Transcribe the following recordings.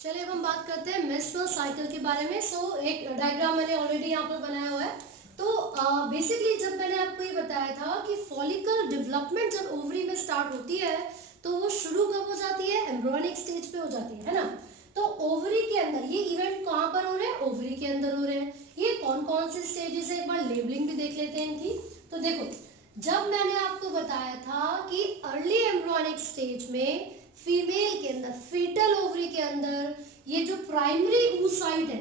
चलिए अब हम बात करते हैं मेंस्ट्रुअल साइकिल के बारे में। एक डायग्राम मैंने ऑलरेडी यहाँ पर बनाया हुआ है। तो बेसिकली जब मैंने आपको ये बताया था कि फॉलिकल डेवलपमेंट जब ओवरी में स्टार्ट होती है तो वो शुरू कब हो जाती है, एम्ब्रियोनिक स्टेज पे हो जाती है ना। तो ओवरी के अंदर ये इवेंट कहाँ पर हो रहे हैं, ओवरी के अंदर हो रहे हैं। ये कौन कौन से स्टेजेस है, एक बार लेबलिंग भी देख लेते हैं इनकी। तो देखो, जब मैंने आपको बताया था कि अर्ली एम्ब्रियोनिक स्टेज में फीमेल के अंदर, फीटल ओवरी के अंदर, ये जो प्राइमरी oocyte है,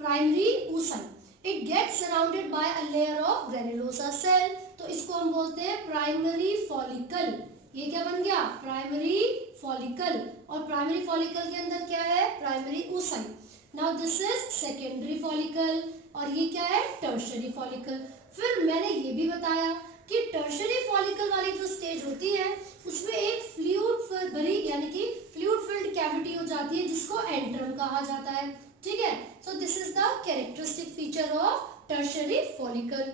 primary oocyte, it gets surrounded by a layer of granulosa cell. तो इसको हम बोलते हैं प्राइमरी फॉलिकल। ये क्या बन गया, प्राइमरी फॉलिकल। और प्राइमरी फॉलिकल के अंदर क्या है, primary oocyte। Now this is secondary follicle और ये क्या है, टर्शियरी फॉलिकल। फिर मैंने ये भी बताया कि टर्शियरी फॉलिकल वाली जो स्टेज होती है उसमें एक फ्लूइड भरी यानी कि फ्लूइड फिल्ड कैविटी हो जाती है जिसको एंट्रम कहा जाता है। ठीक है, so this is the characteristic feature of tertiary follicle.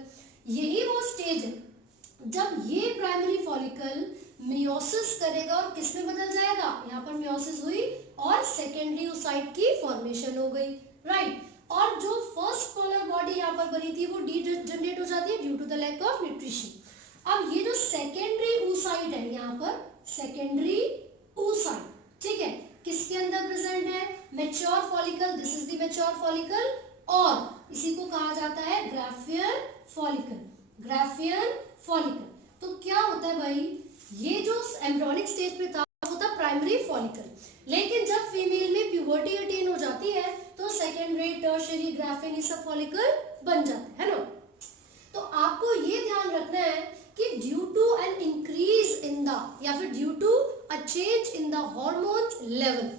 यही वो स्टेज है जब ये प्राइमरी फॉलिकल मियोसिस करेगा और किस में बदल जाएगा, यहाँ पर मियोसिस हुई और सेकेंडरी oocyte की फॉर्मेशन हो गई, राइट। और जो फर्स्ट पोलर बॉडी यहाँ पर बनी थी वो डीजनरेट हो जाती है due to the lack of nutrition. अब ये जो सेकेंडरी oocyte है, यहाँ पर सेकेंडरी oocyte, ठीक है, किसके अंदर प्रेजेंट है, mature follicle, this is the mature follicle, और इसी को कहा जाता है ग्राफियन फॉलिकल, ग्राफियन फॉलिकल। तो क्या होता है भाई, ये जो एम्ब्रियोनिक स्टेज पे था वो था प्राइमरी फॉलिकल, लेकिन जब फीमेल में प्यूबर्टी अटेन हो जाती है तो सेकेंडरी, टर्शियरी, ग्राफियन ये सब फॉलिकल बन जाते हैं ना। तो आपको ये ध्यान रखना है कि due to an increase in the, या फिर due to a change in the hormone level,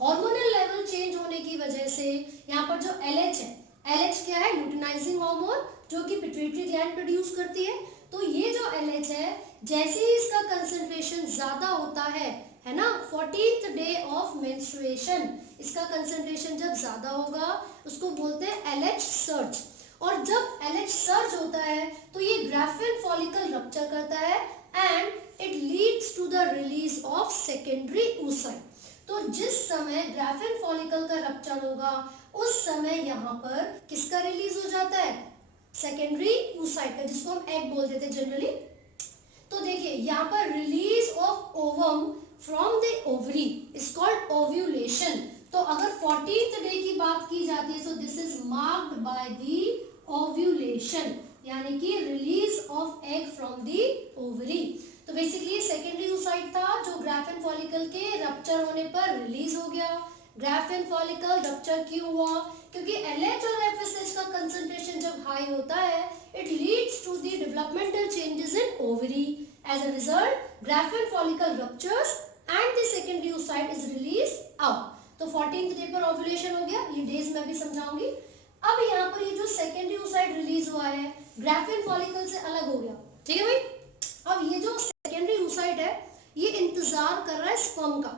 hormonal level change होने की वजह से यहाँ पर जो LH है, LH क्या है, ल्यूटिनाइजिंग हार्मोन, जो कि पिट्यूटरी ग्लैंड प्रोड्यूस करती है। तो ये जो LH है, जैसे ही इसका कंसंट्रेशन ज्यादा होता है ना, 14th डे ऑफ मेंस्ट्रुएशन, इसका कंसंट्रेशन जब ज्यादा होगा उसको बोलते हैं LH सर्ज। और जब LH सर्ज होता है तो ये ग्राफियन फॉलिकल रप्चर करता है and it leads to the release of secondary oocyte। तो जिस समय ग्राफियन फॉलिकल का रप्चर होगा उस समय यहाँ पर किसका रिलीज हो जाता है, सेकेंडरी oocyte का, जिसको हम एग बोलते थे जनरली। तो देखिए यहाँ पर release of ovum from the ovary is called ovulation. तो अगर 14th डे की बात की जाती है, so this is marked by the ovulation, यानी कि release of egg from the ovary. तो बेसिकली सेकेंडरी oocyte था जो ग्राफियन फॉलिकल के रप्चर होने पर रिलीज हो गया। ग्राफियन फॉलिकल रप्चर क्यों हुआ, क्योंकि LH और FSH का कंसंट्रेशन जब हाई होता है it leads to the developmental changes in ovary. As a result, Graafian follicle ruptures and the secondary oocyte is released out. तो 14th डे पर ओव्यूलेशन हो गया, ये डेज मैं भी समझाऊंगी। अब यहाँ पर ये जो सेकेंडरी oocyte रिलीज हुआ है ग्राफियन फॉलिकल से अलग हो गया, ठीक है भाई। अब ये जो सेकेंडरी oocyte है ये इंतजार कर रहा है स्पर्म का।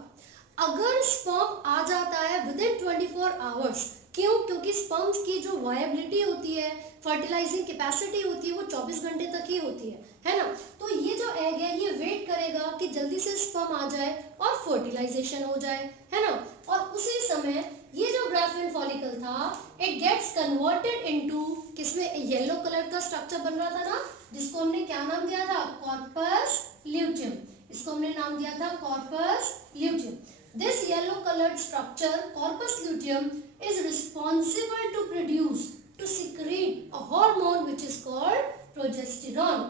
अगर स्पर्म आ जाता है विद इन 24 आवर्स, क्यों, क्योंकि स्पर्म की जो वायबिलिटी होती है, फर्टिलाइजिंग कैपेसिटी होती है, वो 24 घंटे तक ही होती है ना। तो ये जो एग है ये वेट करेगा कि जल्दी से स्पर्म आ जाए और फर्टिलाइजेशन हो जाए, है ना। और उसी समय ये जो ग्राफियन फॉलिकल था इट गेट्स कन्वर्टेड इनटू, किसमें, येलो कलर का स्ट्रक्चर बन रहा था ना, जिसको हमने क्या नाम दिया था, कॉर्पस ल्यूटियम। इसको हमने नाम दिया था corpus luteum. This yellow colored structure, corpus luteum, is responsible to produce, to secrete a hormone which is called progesterone.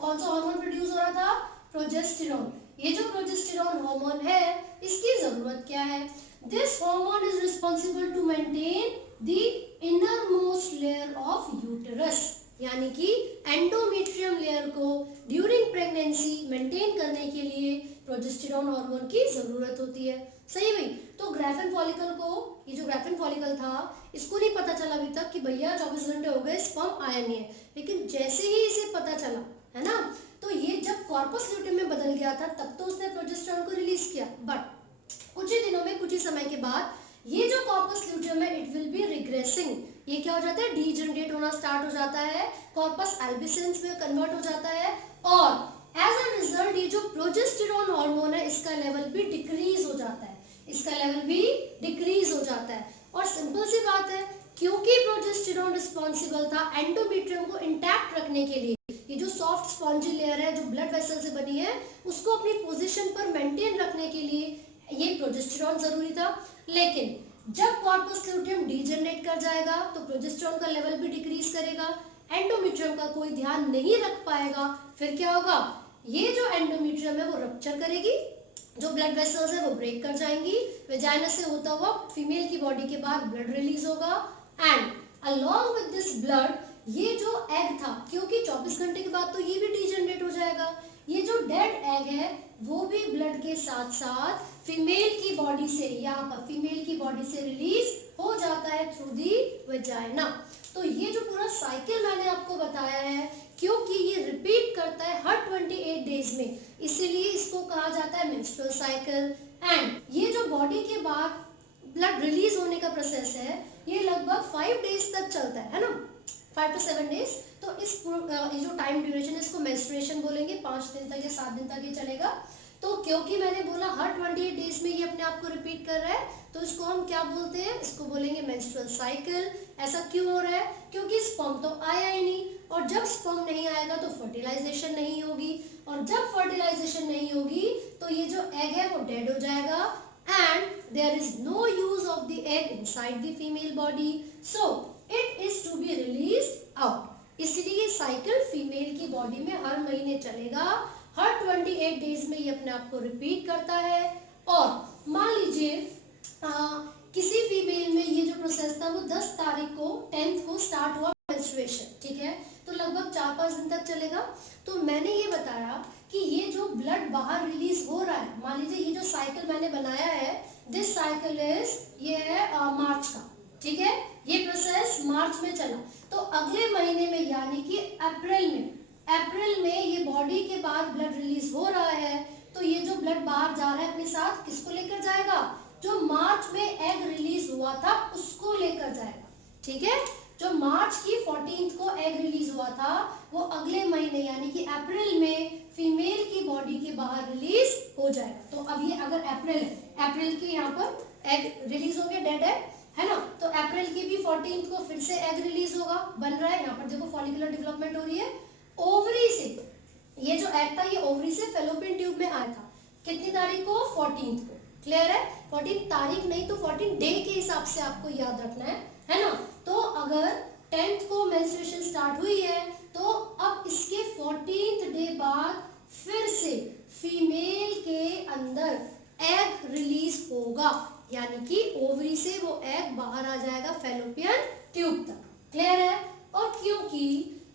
कौन सा हार्मोन प्रोड्यूस हो रहा था, प्रोजेस्टेरॉन। ये जो प्रोजेस्टेरॉन हार्मोन है इसकी जरूरत क्या है, this hormone is responsible to maintain the innermost layer of uterus, यानी कि एंडोमेट्रियम लेयर को ड्यूरिंग प्रेगनेंसी मेंटेन करने के लिए प्रोजेस्टेरॉन हार्मोन की जरूरत होती है, सही भाई। तो ग्राफियन फॉलिकल को, ये जो ग्राफियन फॉलिकल था इसको नहीं पता चला अभी तक कि भैया 24 घंटे हो गए स्पर्म आया नहीं है, लेकिन जैसे ही इसे पता चला, है ना, तो ये जब कॉर्पस ल्यूटियम में बदल गया था तब तो उसने प्रोजेस्टेरॉन को रिलीज किया, बट कुछ ही दिनों में, कुछ ही समय के बाद ये जो कॉर्पस ल्यूटियम है इट विल बी रिग्रेसिंग, ये क्या हो जाता है, डीजनरेट होना स्टार्ट हो जाता है, कॉर्पस एल्बिसेंस में कन्वर्ट हो जाता है, और एज अ रिजल्ट ये जो प्रोजेस्टेरॉन हार्मोन है इसका लेवल भी डिक्रीज हो जाता है, इसका लेवल भी डिक्रीज हो जाता है। और सिंपल सी बात है, क्योंकि प्रोजेस्टेरॉन रिस्पॉन्सिबल था एंडोमेट्रियम को इंटैक्ट रखने के लिए, ये जो सॉफ्ट स्पॉन्जी लेयर है जो ब्लड वेसल से बनी है उसको अपनी पोजीशन पर मेंटेन रखने के लिए ये प्रोजेस्टेरॉन जरूरी था। लेकिन जब कॉर्पस ल्यूटियम डीजनरेट कर जाएगा तो प्रोजेस्टेरॉन का लेवल भी डिक्रीज करेगा, एंडोमेट्रियम का कोई ध्यान नहीं रख पाएगा, फिर क्या होगा, ये जो एंडोमेट्रियम है वो रप्चर करेगी, जो ब्लड वेसल्स है वो ब्रेक कर जाएंगी, वेजाइना से होता हुआ फीमेल की बॉडी के बाहर ब्लड रिलीज होगा and along with this blood ये जो एग था, क्योंकि 24 घंटे के बाद तो ये भी डीजनरेट हो जाएगा, ये जो डेड एग है वो भी ब्लड के साथ साथ फीमेल की बॉडी से, यहाँ पर फीमेल की बॉडी से रिलीज हो जाता है थ्रू दी वेजाइना। तो ये जो पूरा साइकिल मैंने आपको बताया है, क्योंकि ये रिपीट करता है हर 28 डेज में, इसीलिए इसको कहा जाता है मेंस्ट्रुअल साइकिल। एंड ये जो बॉडी के बाद ब्लड रिलीज होने का प्रोसेस है ये लगभग 5 डेज तक चलता है ना, 5 to 7 डेज। तो इस जो टाइम ड्यूरेशन है इसको मेंस्ट्रुएशन बोलेंगे, 5 दिन तक या 7 दिन तक ये चलेगा। तो क्योंकि मैंने बोला हर 28 डेज में ये अपने आप को रिपीट कर रहा है तो इसको हम क्या बोलते हैं, इसको बोलेंगे मेंस्ट्रुअल साइकिल। ऐसा क्यों हो रहा है, क्योंकि स्पर्म तो आया ही नहीं, और जब स्पर्म नहीं आएगा तो फर्टिलाइजेशन नहीं होगी, और जब फर्टिलाइजेशन नहीं होगी तो ये जो एग है वो डेड हो जाएगा and there is no use of the egg inside the female body, so it is to be released out। इसलिए साइकिल फीमेल की बॉडी में हर महीने चलेगा, हर 28 डेज में ये अपने आप को रिपीट करता है। और मान लीजिए किसी फीमेल में ये जो प्रोसेस था वो 10 तारीख को 10th को स्टार्ट हुआ मेंस्ट्रुएशन, ठीक है, तो लगभग 4-5 दिन तक चलेगा। तो मैंने ये बताया कि ये जो ब्लड बाहर रिलीज हो रहा है, मान लीजिए ये जो साइकिल मैंने बनाया है, दिस साइकिल इज, ये है मार्च का, ठीक है, ये प्रोसेस मार्च में चला, तो अगले महीने में यानी कि अप्रैल में ये बॉडी के बाद ब्लड रिलीज हो रहा है, तो ये जो ब्लड बाहर जा रहा है अपने साथ किसको लेकर जाएगा, जो मार्च में एग रिलीज हुआ था उसको लेकर जाएगा, ठीक है। जो मार्च की 14th को एग रिलीज हुआ था वो अगले महीने यानी कि अप्रैल में फीमेल की बॉडी के बाहर रिलीज हो जाएगा। तो अब ये अगर अप्रैल की यहाँ पर एग रिलीज हो गया, डेड है ना, तो अप्रैल की भी 14th को फिर से एग रिलीज होगा, बन रहा है, यहाँ पर देखो फॉलिकुलर डेवलपमेंट हो रही है ओवरी से। ये जो एग था ये ओवरी से फेलोपियन ट्यूब में आया था, कितनी तारीख को, 14th को, क्लियर है, 14 तारीख नहीं तो 14 डे के हिसाब से आपको याद रखना है ना। तो अगर 10th को मेंस्ट्रुएशन स्टार्ट हुई है तो अब इसके 14th डे बाद फिर से फीमेल के अंदर एग रिलीज होगा, यानी कि ओवरी से वो एग बाहर आ जाएगा फेलोपियन ट्यूब तक, क्लियर है। और क्योंकि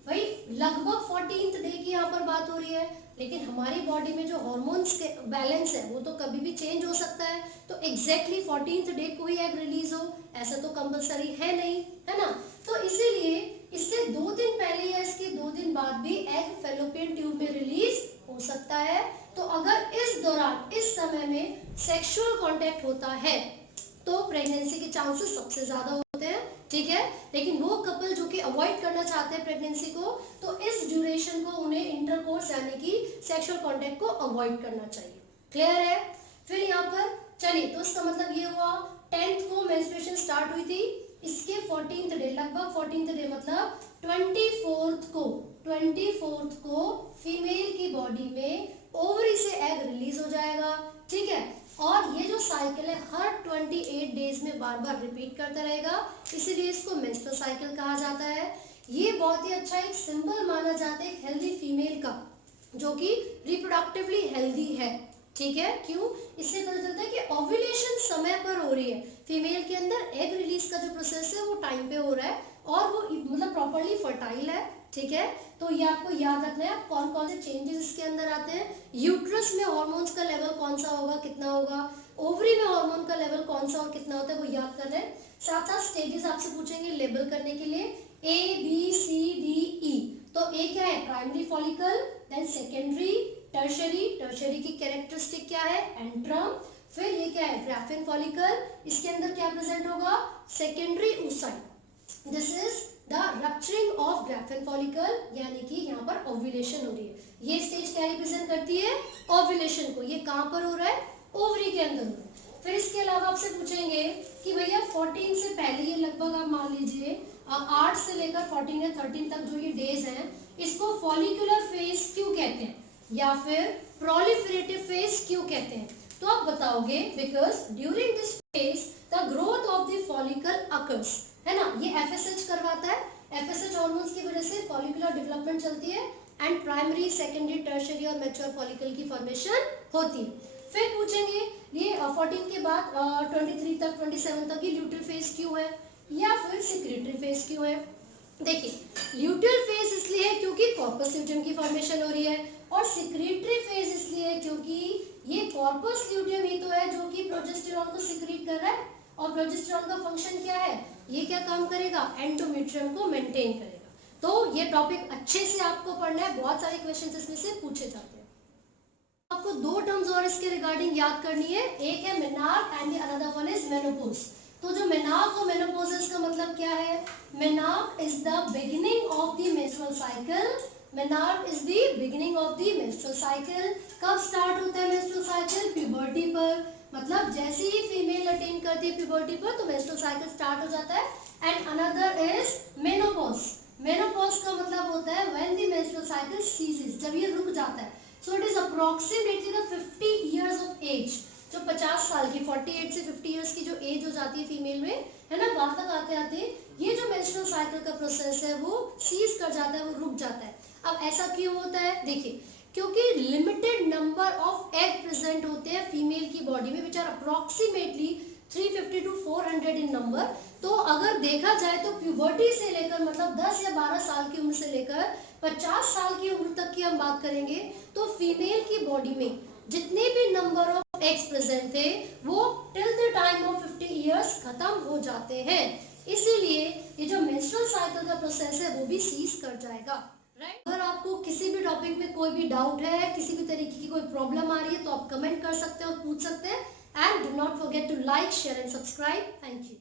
भाई लगभग 14th डे की यहाँ पर बात हो रही है, लेकिन हमारी बॉडी में जो हॉर्मोन्स के बैलेंस है वो तो कभी भी चेंज हो सकता है, तो एग्जैक्टली 14th डे को ही एग रिलीज हो ऐसा तो कंपलसरी है नहीं, है ना। तो इसीलिए इससे 2 दिन पहले या इसके 2 दिन बाद भी एग फेलोपियन ट्यूब में रिलीज हो सकता है। तो अगर इस दौरान, इस समय में सेक्सुअल कांटेक्ट होता है तो प्रेगनेंसी के चांसेस सबसे ज्यादा होते हैं, ठीक है। लेकिन वो कपल जो कि अवॉइड करना चाहते हैं प्रेगनेंसी को, तो इस ड्यूरेशन को उन्हें इंटरकोर्स यानी कि सेक्सुअल कांटेक्ट को अवॉइड करना चाहिए, क्लियर है। फिर यहाँ पर चलिए, तो इसका मतलब ये हुआ 10th को मेंस्ट्रुएशन स्टार्ट हुई थी, इसके 14th डे, लगभग 14th डे मतलब 24th को फीमेल की बॉडी में ओवरी से एग रिलीज हो जाएगा, ठीक है। और ये जो साइकिल है हर 28 डेज में बार बार रिपीट करता रहेगा, इसीलिए इसको मेंस्ट्रुअल साइकिल कहा जाता है। ये बहुत ही अच्छा एक सिंबल माना जाता है हेल्दी फीमेल का, जो कि रिप्रोडक्टिवली हेल्दी है, ठीक है। क्यों, इससे पता चलता है कि ओव्यूलेशन समय पर हो रही है, फीमेल के अंदर एग रिलीज का जो प्रोसेस है वो टाइम पे हो रहा है और वो मतलब प्रॉपर्ली फर्टाइल है, ठीक है। तो ये आपको याद रखना है कौन कौन से चेंजेस इसके अंदर आते हैं। यूट्रस में हॉर्मोन्स का लेवल कौन सा होगा, कितना होगा, ओवरी में हार्मोन का लेवल कौन सा और कितना होता है वो याद कर रहे हैं। साथ साथ स्टेजेस आपसे पूछेंगे लेबल करने के लिए, A B C D E। तो ए क्या है, primary follicle, then secondary, tertiary की कैरेक्टरिस्टिक क्या है, एंट्रम। फिर ये क्या है, ग्राफिन फॉलिकल, इसके अंदर क्या प्रेजेंट होगा, secondary oocyte। This is the rupturing of graphene follicle, यानी कि यहाँ पर ओव्यूलेशन हो रही है। ये स्टेज क्या रिप्रेजेंट करती है, ओव्यूलेशन को। ये कहाँ पर हो रहा है, ओवरी के अंदर हो रहा है। फिर इसके अलावा आपसे पूछेंगे कि भैया 14 से पहले, ये लगभग आप मान लीजिए 8 से लेकर 14 या 13 तक जो ये डेज हैं, इसको फॉलिकुलर फेज क्यों कहते हैं या फिर प्रोलिफरेटिव फेज क्यों कहते हैं? तो आप बताओगे because during this phase the growth of the follicle occurs, है ना, ये एफएसएच करवाता है, एफएसएच हार्मोन्स की वजह से फॉलिकुलर डेवलपमेंट चलती है एंड प्राइमरी, सेकेंडरी, टर्शियरी और मैच्योर फॉलिकल की फॉर्मेशन होती है। फिर पूछेंगे ये 14 के बाद 23 तक 27 तक ये ल्यूटिल फेज क्यों है या फिर सिक्रेटरी फेज क्यों है? देखिए ल्यूटिल फेज इसलिए है क्योंकि कॉर्पस ल्यूटियम की फॉर्मेशन हो रही है, और सिक्रेटरी फेज इसलिए है क्योंकि ये कॉर्पस ल्यूटियम ही तो है जो कि प्रोजेस्टेरॉन को सिक्रीट कर रहा है, और प्रोजेस्टेरॉन का फंक्शन क्या है, ये क्या काम करेगा, एंडोमेट्रियम को मेंटेन करेगा। तो ये टॉपिक अच्छे से आपको पढ़ना है, बहुत सारे क्वेश्चन इसमें से पूछे जाते हैं। आपको दो टर्म्स और इसके रिगार्डिंग याद करनी है, एक है menarche and the another one is menopause. तो जो मेनार्क और मेनोपॉज इसका मतलब क्या है? Menarche is the beginning of the menstrual cycle, menarche is the beginning of the menstrual cycle. कब स्टार्ट होता है मेंस्ट्रुअल साइकिल? प्यूबर्टी पर, मतलब जैसे ही फीमेल अटेन करती है प्यूबर्टी पर तो मेंस्ट्रुअल साइकिल स्टार्ट हो जाता है। And another is menopause, menopause का मतलब होता है when the menstrual cycle ceases, जब ये रुक जाता है। So it is approximately the 50 years of age, जो 50 साल की 48 से 50 इयर्स की जो एज हो जाती है फीमेल में, है ना, वहां तक आते आते ये जो मेंस्ट्रुअल साइकिल का प्रोसेस है वो सीज कर जाता है, वो रुक जाता है। अब ऐसा क्यों होता है? देखिए क्योंकि limited number of egg present होते हैं फीमेल की बॉडी में, which are approximately 350 to 400 in number. तो अगर देखा जाए तो प्यूबर्टी से लेकर मतलब 10 या 12 साल की उम्र से लेकर 50 साल की उम्र तक की हम बात करेंगे तो फीमेल की बॉडी में जितने भी नंबर ऑफ एग्स प्रेजेंट थे वो till the time of 50 years खत्म हो जाते हैं। इसीलिए ये जो मेंस्ट्रुअल साइकिल का प्रोसेस है वो भी सीज कर जाएगा, राइट। अगर आपको किसी भी टॉपिक में कोई भी डाउट है, किसी भी तरीके की कोई प्रॉब्लम आ रही है तो आप कमेंट कर सकते हैं और पूछ सकते हैं। And do not forget to like, share and subscribe. Thank you.